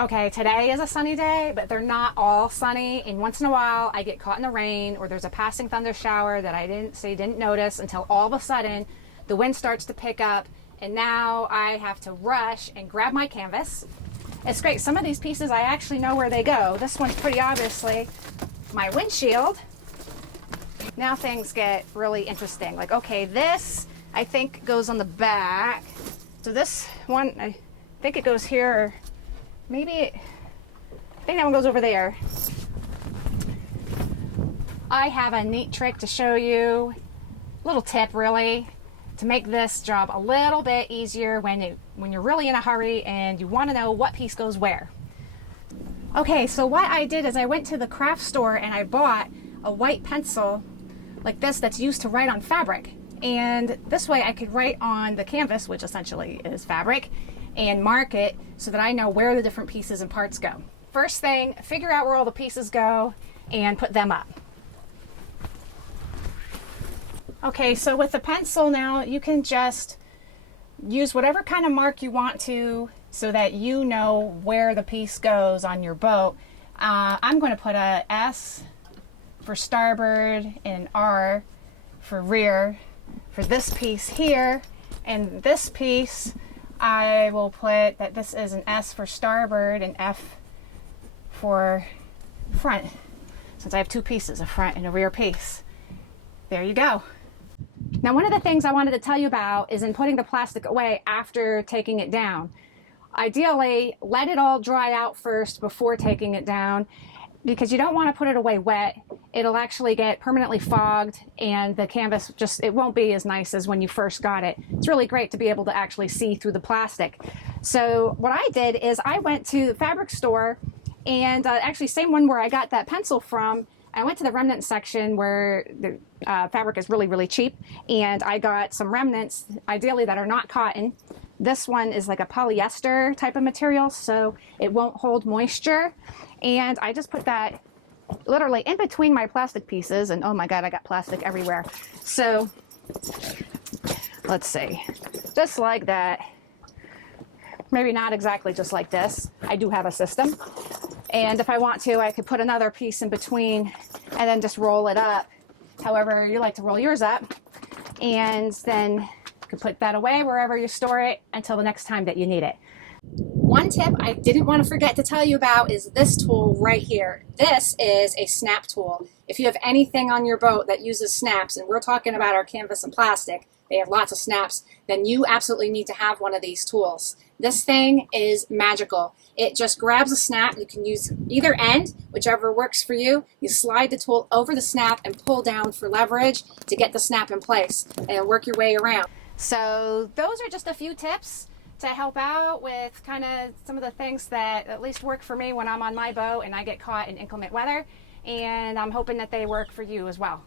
Okay, today is a sunny day, but they're not all sunny. And once in a while, I get caught in the rain or there's a passing thunder shower that I didn't notice until all of a sudden the wind starts to pick up. And now I have to rush and grab my canvas. It's great. Some of these pieces, I actually know where they go. This one's pretty obviously my windshield. Now things get really interesting. Like, okay, this I think goes on the back. So this one, I think it goes here. Or maybe I think that one goes over there. I have a neat trick to show you. Little tip, really, to make this job a little bit easier when you're really in a hurry and you want to know what piece goes where. Okay, so what I did is I went to the craft store and I bought a white pencil like this that's used to write on fabric. And this way I could write on the canvas, which essentially is fabric, and mark it so that I know where the different pieces and parts go. First thing, figure out where all the pieces go and put them up. Okay, so with the pencil now, you can just use whatever kind of mark you want to so that you know where the piece goes on your boat. I'm going to put a S for starboard and R for rear for this piece here, and this piece I will put that this is an S for starboard and F for front, since I have two pieces, a front and a rear piece. There you go. Now, one of the things I wanted to tell you about is in putting the plastic away after taking it down. Ideally, let it all dry out first before taking it down, because you don't want to put it away wet. It'll actually get permanently fogged and the canvas it won't be as nice as when you first got it. It's really great to be able to actually see through the plastic. So what I did is I went to the fabric store, and actually same one where I got that pencil from. I went to the remnant section where the fabric is really, really cheap, and I got some remnants, ideally that are not cotton. This one is like a polyester type of material, so it won't hold moisture. And I just put that literally in between my plastic pieces, and oh my God, I got plastic everywhere. So let's see, just like that. Maybe not exactly just like this. I do have a system. And if I want to, I could put another piece in between and then just roll it up however you like to roll yours up. And then you can put that away wherever you store it until the next time that you need it. One tip I didn't want to forget to tell you about is this tool right here. This is a snap tool. If you have anything on your boat that uses snaps, and we're talking about our canvas and plastic, they have lots of snaps, then you absolutely need to have one of these tools. This thing is magical. It just grabs a snap. You can use either end, whichever works for you. You slide the tool over the snap and pull down for leverage to get the snap in place and work your way around. So those are just a few tips to help out with kind of some of the things that at least work for me when I'm on my boat and I get caught in inclement weather. And I'm hoping that they work for you as well.